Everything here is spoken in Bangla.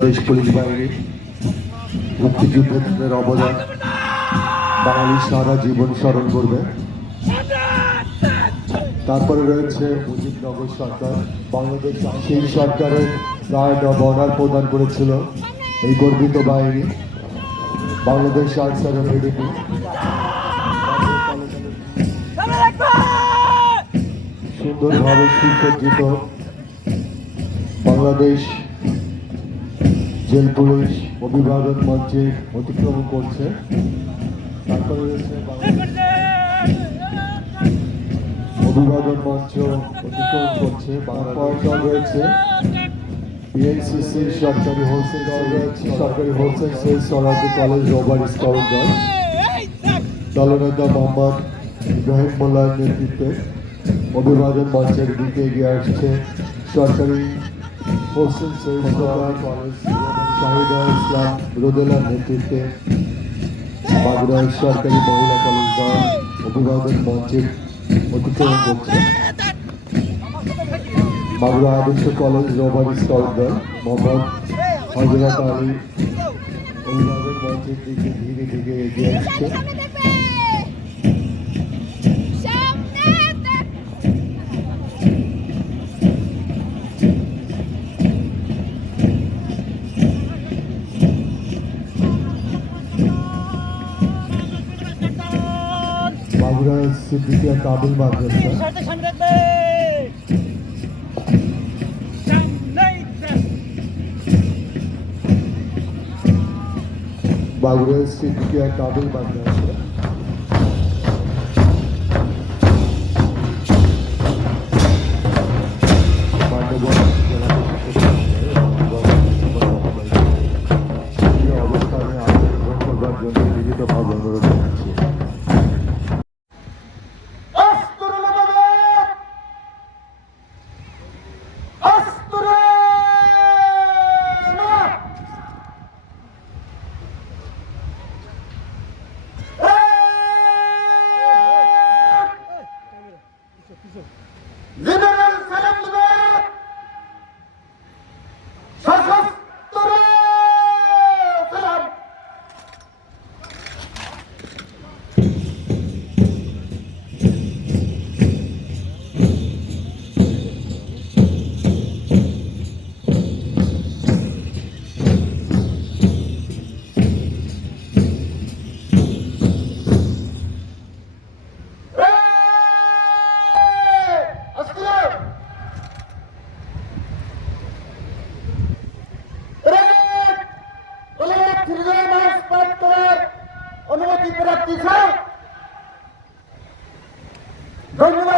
দেশ পুলিশ বাহিনী মুক্তিযুদ্ধে অবদান বাঙালি সারা জীবন স্মরণ করবে। তারপরে রয়েছে মুজিবনগর সরকার। বাংলাদেশ সেই সরকারের গার্ড অব অনার প্রদান করেছিল এই গর্বিত বাহিনী। বাংলাদেশ আনসার একাডেমি সুন্দরভাবে সুসজ্জিত বাংলাদেশ জেল পুলিশ, অভিবাদন মঞ্চে অতিক্রম করছে। তারপরে রয়েছে অভিবাদন মঞ্চ অতিক্রম করছে। বাংলা রয়েছে। বিএনসিসি সরকারি হোলসেল রয়েছে। সরকারি হোলসেল সেল সরাজি কলেজ রোবার দল। দলনেতা মোহাম্মদ ইব্রাহিম মোল্লার নেতৃত্বে অভিবাদন মঞ্চের দিকে এগিয়ে আসছে। সরকারি হোস্টেল সেল সরকার কলেজ শাহিদা ইসলাম রোদেলার নেতৃত্বে বাগড়া সরকারি মহিলা কলেজ বা অভিভাবক মঞ্চের অতিক্রম করছে বাগুড়া আদর্শ কলেজ রোবার স্কাউট দল, মোহাম্মদ হজরত আলী অভিভাবক মঞ্চের দিকে ধীরে ধীরে এগিয়ে আসছে। সিদ্দিকিয়া আর মাদ্রাসা সামনেই দেখ। বাগড়া সিদ্দিকিয়া কাবিল মাদ্রাসা ধন্যবাদ